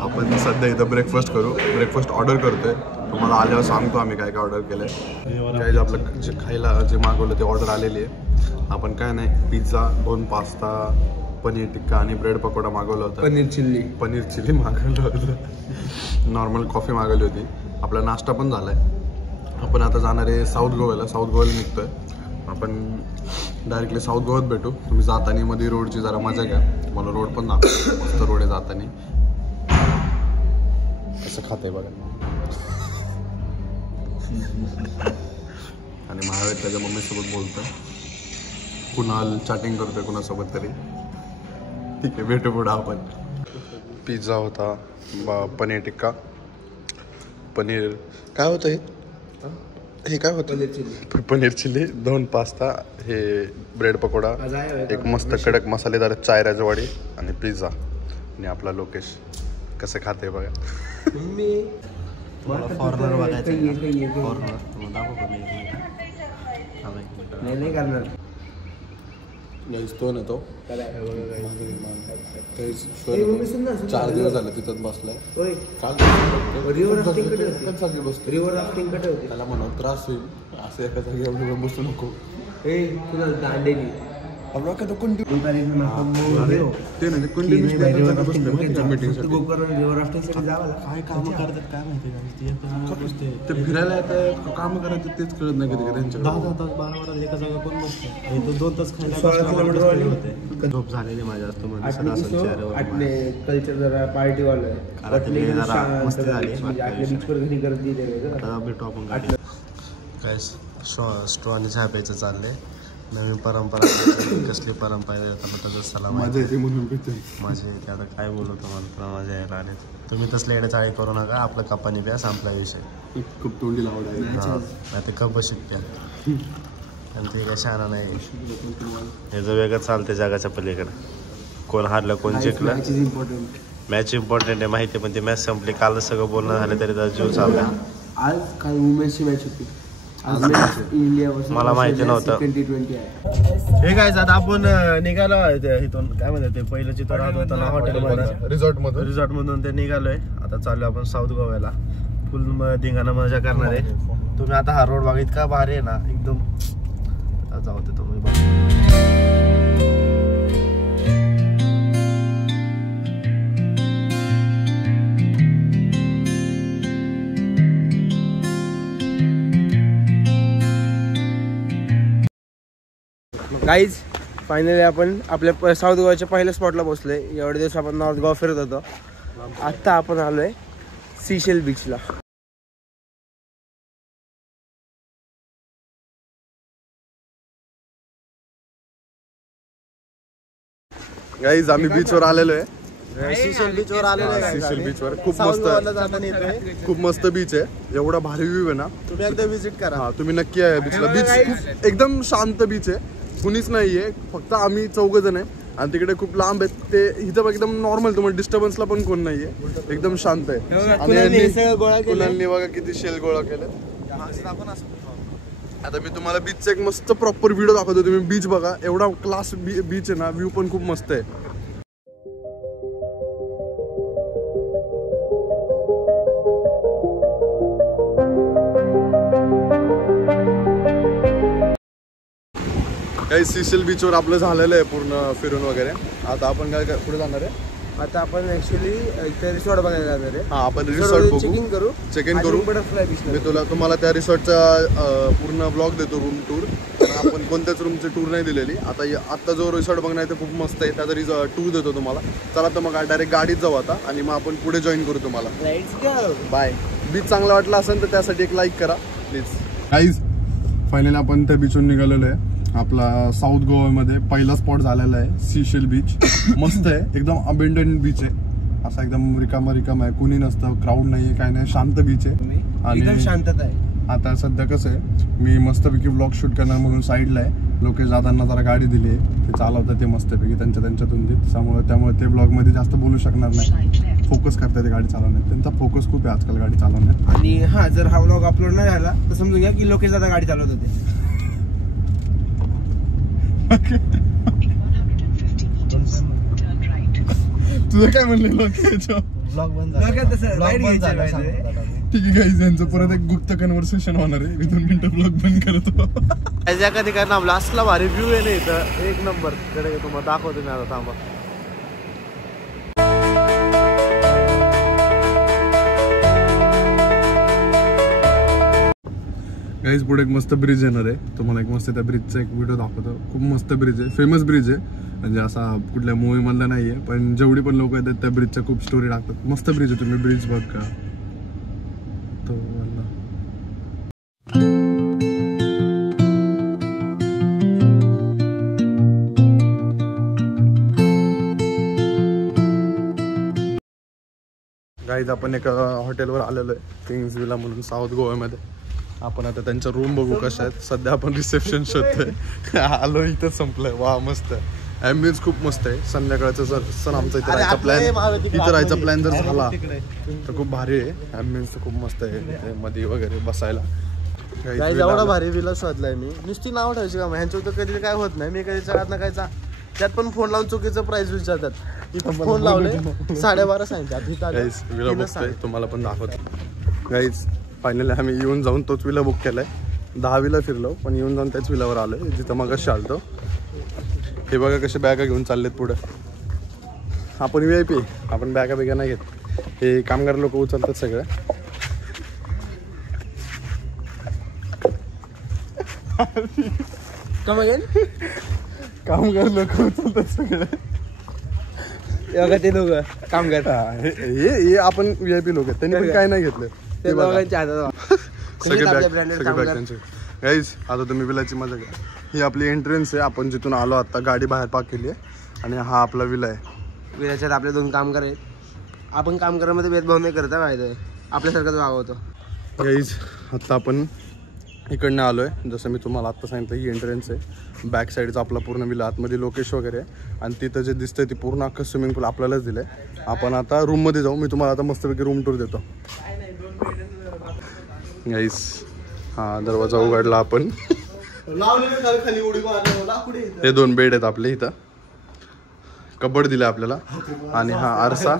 आपण सध्या इथं ब्रेकफास्ट करू. ब्रेकफास्ट ऑर्डर करतोय. तुम्हाला आल्यावर सांगतो आम्ही काय काय ऑर्डर केलंय. काय आपलं जे खायला जे मागवलं ते ऑर्डर आलेली आहे. आपण काय नाही, पिझ्झा, 2 पास्ता, पनीर टिक्का आणि ब्रेड पकोडा मागवला होता. पनीर चिल्ली मागवलं होतं. नॉर्मल कॉफी मागवली होती. आपला नाश्ता पण झालाय. आपण आता जाणार आहे साऊथ गोव्याला. साऊथ गोव्याला निघतोय आपण. डायरेक्टली साऊथ गोव्यात भेटू. तुम्ही जातानी मध्ये रोडची जरा मजा घ्या. मला रोड पण दाखव. मस्त रोड आहे जातानी. असं खाते बघा. आणि महावीर त्याच्या मम्मीसोबत बोलतोय. कुणाल चॅटिंग करतोय कुणासोबत तरी. ठीक आहे, भेटू पुढं आपण. पिझ्झा होता, पनीर टिक्का, पनीर काय होतं हे काय होतं? पनीर चिल्ली, 2 पास्ता, हे ब्रेड पकोडा, एक मस्त कडक मसालेदार चाय राजवाडी आणि पिझ्झा. आणि आपला लोकेश कसं खाते बघा. फॉरनर बघायचं. तो ना तो 4 दिवस झाले तिथंच बसलाय. त्याला म्हणा त्रास होईल असं एका जागी एवढं बसू नको. दांडेली ते नाही ते फिरायला येतात काम करायचं तेच कळत नाही कधी त्यांच्या. 10 तास 12 तास एका जागा कोण बसते. 2 तास खायला झोप झालेली माझ्या असतो. कल्चर जरा पार्टी वाला मस्ती झाली. गर्दी भेटू आपण गाडी. काय स्ट्रॉ आणि चहा प्यायचं चाललंय. नवीन परंपरा. कसली परंपरा सलाम माझ्या येते म्हणून माझे येते. आता काय बोलू तुम्हाला, माझ्या यायला आले. तुम्ही तसले एवढे चाळी करू नका. आपलं कपानी प्या, संपला विषय. खूप तोंडी लावड आहे. नाही ते कप बशीत प्या. आणि ते काय शहाणा नाही. हे जर वेगळं चालते जगाच्या पलीकडे. कोण हारलं कोण जिंकलं मॅच इम्पॉर्टंट आहे माहिती. पण ती मॅच संपली. कालच सगळं बोलणं झालं तरी त्याचा जीव चालला. आज काल वुमेन्सची मॅच होती. मला माहिती नव्हतं. हे काय आता आपण निघालो इथून. काय म्हणतात ते पहिलं चित्र राहत होतं हॉटेल रिसॉर्ट मधून ते निघालोय. आता चालू आपण साऊथ गोव्याला. फुल धिंगाणा मजा करणार आहे. तुम्ही आता हा रोड बघा, इतका भारी आहे ना एकदम. जाऊ ते तुम्ही गाईज. फायनली आपण आपल्या साऊथ गोव्याच्या पहिल्या स्पॉटला पोहोचलोय. एवढे दिवस आपण नॉर्थ गोवा फिरत होतो. आत्ता आपण आलोय सीशेल बीचला. गाईज आम्ही बीचवर आलेलो आहे. सीशेल बीचवर आलेलो आहे. सीशेल बीचवर खूप मस्त बीच आहे. एवढा भारी व्ह्यू आहे ना. तुम्ही एकदा विजिट करा. हा तुम्ही नक्की आहे बीचला. बीच एकदम शांत बीच आहे. कुणीच नाहीये, फक्त आम्ही 4 जण आहे. आणि तिकडे खूप लांब आहेत ते. इथं एकदम नॉर्मल, तुम्हाला डिस्टर्बन्सला पण कोण नाहीये. एकदम शांत आहे. आणि बघा किती शेल गोळा केले. आता मी तुम्हाला बीचचा एक मस्त प्रॉपर व्हिडिओ दाखवतो. तुम्ही बीच बघा. एवढा क्लास बीच आहे ना. व्ह्यू पण खूप मस्त आहे. काही सीशेल बीचवर आपलं झालेलं आहे पूर्ण फिरून वगैरे. आता आपण काय पुढे जाणार आहे. आता आपण ऍक्च्युली रिसॉर्ट बघायला जाणार आहे. हा आपण रिसॉर्ट चेक इन करू. बटरफ्लाय बीच मी तुम्हाला त्या रिसॉर्टचा पूर्ण ब्लॉग देतो. Room tour. आपण कोणत्याच रूमची टूर नाही दिलेली. आता जो रिसॉर्ट बघणार ते खूप मस्त आहे. त्याचा टूर देतो तुम्हाला. चला तर मग डायरेक्ट गाडीत जाऊ आता. आणि मग आपण पुढे जॉईन करू तुम्हाला. बाय. बीच चांगला वाटला असेल तर त्यासाठी एक लाईक करा प्लीज. गाईज फायनली आपण त्या बीचवर निघालेलो आहे. आपला साऊथ गोव्यामध्ये पहिला स्पॉट झालेला आहे सीशेल बीच. मस्त आहे. एकदम अबेंडंट बीच आहे. असा एकदम रिकामा आहे. कुणी नसतं. क्राऊड नाहीये, काय नाही. शांत बीच आहे. आणि शांतता आहे. आता सध्या कसं आहे, मी मस्तपैकी ब्लॉग शूट करणार म्हणून साईडला आहे. लोकेश दादांना जरा गाडी दिली आहे. ते चालवतात ते मस्तपैकी त्यांच्यातून. त्यामुळे ते ब्लॉगमध्ये जास्त बोलू शकणार नाही. फोकस करतात ते गाडी चालवण्यात. त्यांचा फोकस खूप आहे आजकाल गाडी चालवण्यात. आणि हा जर हा ब्लॉग अपलोड नाही झाला तर समजून घ्या की लोकेश दादा गाडी चालवत होते. तुझं काय म्हणलं ब्लॉग बंद झाला. ठीक आहे गाईज, यांचं परत एक गुप्त कन्व्हर्सेशन होणार आहे. मी 2 मिनिटं ब्लॉग बंद करतो. त्याच्या कधी काय ना आपला असला भारी व्ह्यू आहे ना इथं, एक नंबर. कडे तुम्हाला दाखवतो मी आता, थांबा. गाईज पुढे एक मस्त ब्रिज येणार आहे. तुम्हाला एक मस्त त्या ब्रिजचा एक व्हिडिओ दाखवतो. खूप मस्त ब्रिज आहे, फेमस ब्रिज आहे. म्हणजे असा कुठल्या मूवी मधला नाहीये, पण जेवढी पण लोक येतात त्या ब्रिजच्या खूप स्टोरी टाकतात. मस्त ब्रिज आहे, तुम्ही ब्रिज बघ का तो वाला. गाईज आपण एका हॉटेलवर आलेलो आहे, किंग्स विला म्हणून, साऊथ गोव्यामध्ये. आपण आता त्यांच्या रूम बघू कशा आहेत. सध्या आपण रिसेप्शन शोधतोय. आलो इथं संपलंय. वा मस्त आहे, ॲम्बियन्स खूप मस्त आहे. संध्याकाळचा जर सण आमचा इथे राहायचा प्लॅन, इथं राहायचा प्लॅन जर झाला तर खूप भारी आहे. ॲम्बियन्स तर खूप मस्त आहे मध्ये वगैरे बसायला. एवढा भारी विला शोधलाय मी. नुसती नाव ठेवायची का ह्यांच्या तर कधी काय होत नाही. मी कधी चढत ना कायचा त्यात पण फोन लावून चुकीचं प्राइस विचारतात. इथं फोन लावले 12.5 सांगितलं. तुम्हाला पण दाखवतो गाईज. फायनली आम्ही येऊन जाऊन तोच विला बुक केलाय. 10 विला फिरलो, पण येऊन जाऊन त्याच विलावर आलोय जिथं मग चालतो. हे बघा कसे बॅगा घेऊन चाललेत पुढे. आपण VIP, आपण बॅगा बिगा नाही घेत. हे कामगार लोक उचलतात सगळं. कामगार लोक उचलतात सगळं. ते दोघं कामगार, हे आपण VIP लोक आहेत, त्यांनी पण काय नाही घेतलं. सगळे बॅग त्यांचे. गाईज आता तुम्ही विलाची मजा घ्या. ही आपली एंट्रन्स आहे. आपण जिथून आलो आता गाडी बाहेर पार्क केली आहे आणि हा आपला विला आहे. विल्याच्यात आपले 2 कामगार आहेत. आपण कामगारामध्ये भेदभाव नाही करता, माहिती आपल्यासारखंच वागवतो. गाईज आत्ता आपण इकडनं आलो आहे. जसं मी तुम्हाला आत्ता सांगितलं, ही एंट्रन्स आहे. बॅक साईडचा आपला पूर्ण विला, आतमध्ये लोकेश वगैरे आहे. आणि तिथं जे दिसतंय ती पूर्ण अख्खं स्विमिंग पूल आपल्यालाच दिलं आहे. आपण आता रूममध्ये जाऊ. मी तुम्हाला आता मस्तपैकी रूम टूर देतो. गाईज हा दरवाजा उघडला आपण. हे 2 बेड आहेत आपले इथं. कबड दिलं आपल्याला. आणि हा आरसा.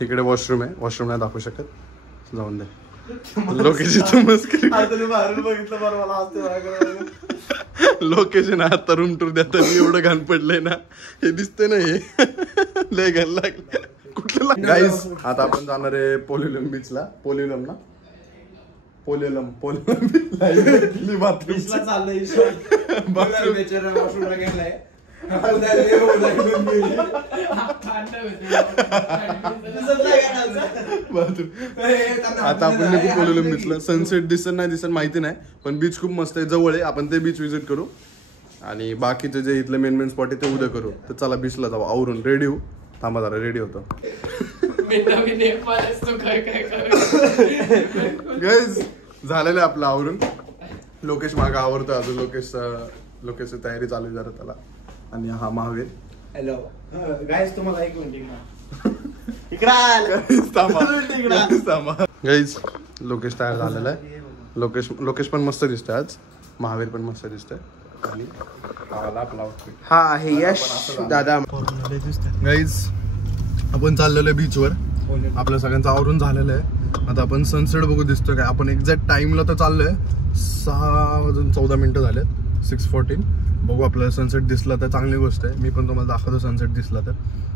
इकडे वॉशरूम आहे. वॉशरूम नाही दाखवू शकत, जाऊन दे. लोकेशन लोकेशन आता रूम टूर देता एवढं घाण पडलंय ना. हे दिसतंय ना, हे लय घाण लागलं कुठलं. गाईज आता आपण जाणार आहे पोलिलम बीचला. पोलिलम ना, पोलिलम आता आपण निघू पोलिलम बीचला. सनसेट दिसत नाही दिसत माहिती नाही, पण बीच खूप मस्त आहे, जवळ आहे. आपण ते बीच विजिट करू आणि बाकीचे जे इथले मेन स्पॉट आहे ते उद्या करू. तर चला बीचला जाऊ. आवरून रेडी होऊ. थांबा जरा रेडी होतो. गाईज झालेलं आहे आपलं आवरून. लोकेश मागं आवरतोय अजून. लोकेशची तयारी चालू आहे जरा त्याला. आणि हा महावीर. हॅलो गाईज, तुम्हाला एक मिनिट गाईज लोकेश तयार झालेला आहे. लोकेश पण मस्त दिसतोय आज. महावीर पण मस्त दिसतोय. हा आहे यश दादा. गाईज आपण चाललेलो आहे बीचवर. आपल्या सगळ्यांचं आवरून झालेलं आहे. आता आपण सनसेट बघू दिसतोय काय. आपण एक्झॅक्ट टाइमला तर चाललोय. 6:14 झालेत. 6:14. बघू आपल्याला सनसेट दिसला तर चांगली गोष्ट आहे. मी पण तुम्हाला दाखवतो सनसेट दिसला तर.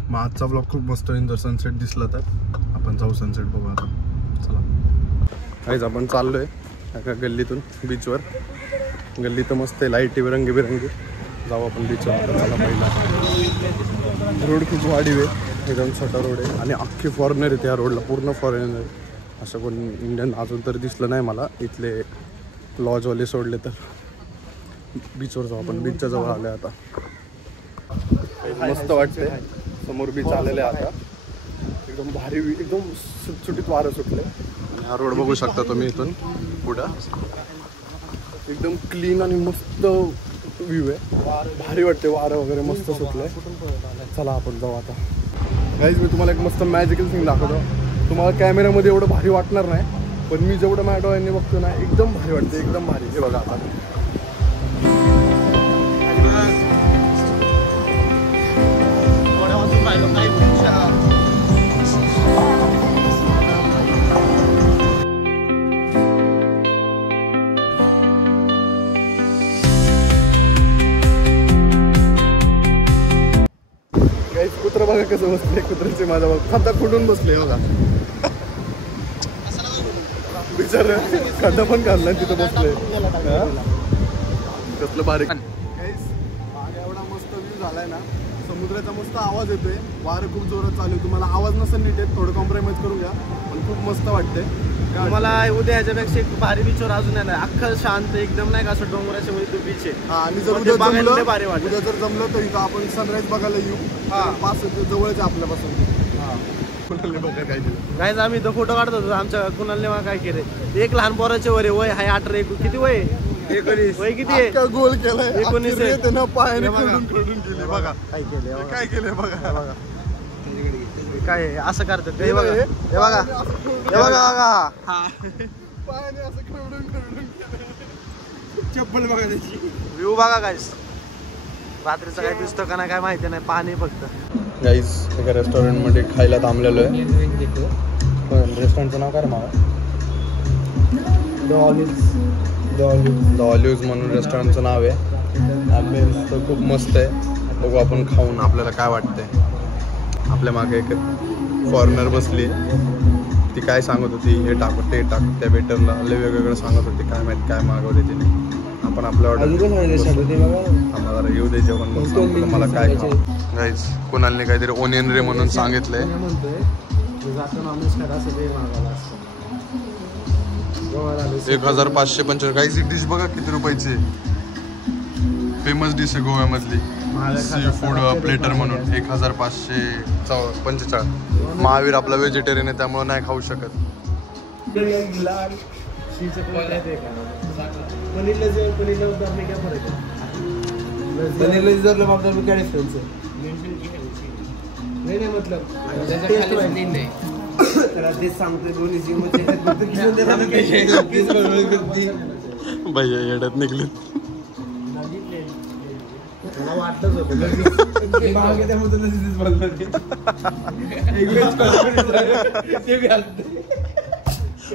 मग आजचा ब्लॉग खूप मस्त होईल जर सनसेट दिसला तर. आपण जाऊ सनसेट बघू आता. चला गाईज आपण चाललोय एका गल्लीतून बीचवर. गल्ली तर मस्त आहे, लाईटी बिरंगी. जाऊ आपण बीचवर. चला पहिला रोड खूप वाढीव आहे. एकदम छोटा रोड आहे आणि अख्खे फॉरेनर आहेत या रोडला. पूर्ण फॉरेनर आहे. असं कोण इंडियन अजून तर दिसलं नाही मला. इथले लॉजवाले सोडले तर. बीचवर जाऊ आपण. बीचच्या जवळ आले आता. मस्त वाटते. समोर बीच आलेले आता. एकदम भारी, एकदम सुटसुटीत वारं सुटले. हा रोड बघू शकता तुम्ही इथून पुढं. एकदम क्लीन आणि मस्त व्ह्यू आहे. भारी वाटते. वारं वगैरे मस्त सुटलंय. चला आपण जाऊ आता. गाईज मी तुम्हाला एक मस्त मॅजिकल थिंग दाखवतो. तुम्हाला कॅमेऱ्यामध्ये एवढं भारी वाटणार नाही, पण मी जेवढं माझ्या डोळ्यांनी बघतो ना एकदम भारी वाटते. एकदम भारी. हे बघा आता. पाहिलं काही पुरुषा कुत्रा बघा कसं बसले, कुत्र्याचे माझा बघ खाता फुटून बसले बघा. बिचार खाता पण काढला तिथं बसले. कसलं बारीक. मागे एवढा मस्त व्ह्यू झालाय ना, समुद्राचा मस्त आवाज येतोय, वारं खूप जोरात चालू आहे. तुम्हाला आवाज नसेल नीट येत, थोडं कॉम्प्रोमाइज करून घ्या, पण खूप मस्त वाटतंय. मला उद्या याच्यापेक्षा एक भारी बीचवर अजून येणार, अख्खं शांत एकदम नाही का असं डोंगराच्या मध्ये तो बीच आहे. हा, आणि जर पण ते उद्या बघायला जमलं लय भारी वाटेल. उद्या जर जमलं तर इथं आपण सनराईज बघायला येऊ. पास जवळच आहे आपल्यापासून. गाईज आम्ही इथं फोटो काढत होतो, आमच्या कुणालने मला काय केले, एक लहान पोराचे वय वय हाय 18 किती वय 19 वय किती आहे, गोल केलाय 19 आहे. त्यांना पायाने खरडून केले बघा. काय केले काय केलंय बघा. काय असं करतात हे बघा, हे बघा, हे बघा बघा. पायाने असं खरडून केलं. चप्पल बघा त्याची. व्ह्यू बघा गाईस, रात्रीचं काय दिसतं का नाही काय माहिती नाही, पाणी फक्त. गाईज एका रेस्टॉरंटमध्ये खायला थांबलेलो आहे. रेस्टॉरंटचं नाव काय मला द ऑलिव्ज म्हणून रेस्टॉरंटचं नाव आहे. ॲम्बियन्स तर खूप मस्त आहे. बघू आपण खाऊन आपल्याला काय वाटतंय. आपल्या मागे एक फॉरेनर बसली, ती काय सांगत होती, हे टाक ते टाक. त्या वेटरला लय वेगवेगळं सांगत होती, काय माहिती काय मागवले तिने. आपण आपल्या ऑर्डर जरा येऊ दे जेवण, मग सांगतो मला काय. गाईज कुणालने काहीतरी ओनियन रे म्हणून सांगितलंय. 1525. गाईज ही डिश बघा किती रुपयाची. फेमस डिश आहे गोव्यामधली, सी फूड प्लेटर म्हणून. 1545. महावीर आपला व्हेजिटेरियन आहे त्यामुळे नाही खाऊ शकत. क्या डिफरेंस है? नहीं मतलब भैया येड्यात निघले. मला वाटलंच होतं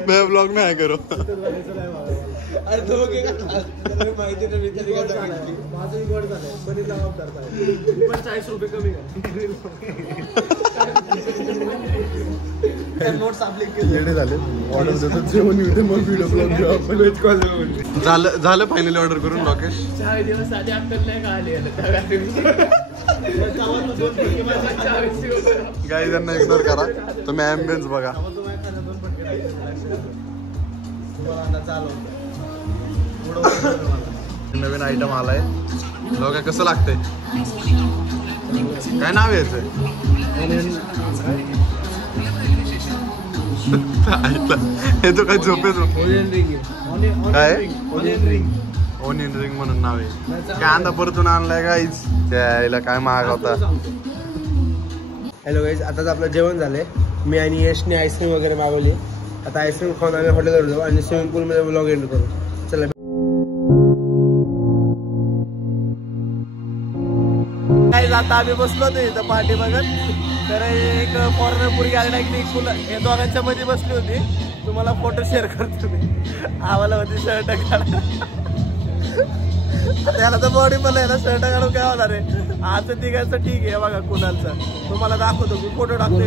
मैं ब्लॉग में आया करो. अरे तो माहिती माझं गोड झालंय, बनीला वापरताय पण 40 रुपये कमी नोट्स आपले येडे झाले. ऑर्डर देतो जेवण येते मग व्हिडिओ ब्लॉग घेऊ आपण. झालं फायनली ऑर्डर करून लोकेश. 4 दिवस आधी अक्कल नाही का आली गाईज त्यांना इग्नोर करा. तुम्ही ॲम्बियन्स बघा. नवीन आयटम आलाय. लोक कसं लागतंय, काय नाव आहे याचं? हे तो काय झोपेच काय ओनियन रिंग म्हणून नाव आहे. कांदा परतून आणलाय गाईज, त्याला काय महाग होता. हॅलो गाईज, आताच आपलं जेवण झालंय. मी आणि यशने आईस्क्रीम वगैरे मागवली. आता आईस्क्रीम खाऊन आम्ही हॉटेलवर जाऊ आणि स्विमिंग पूलमध्ये व्लॉग एंड करू. चला आता आम्ही बसलो होतो इथं पार्टी बघत, तर एक फॉरेनर पुरी डायरेक्टली हे दोघांच्या मध्ये बसली होती. तुम्हाला फोटो शेअर करतो मी. आम्हाला होती शर्ट काढा, त्याला तर बॉडी पण आहे ना, शर्ट काढून काय होणार आहे. आता तिघांचं ठीक आहे बघा, कुणालचं तुम्हाला दाखवतो मी, फोटो टाकतो.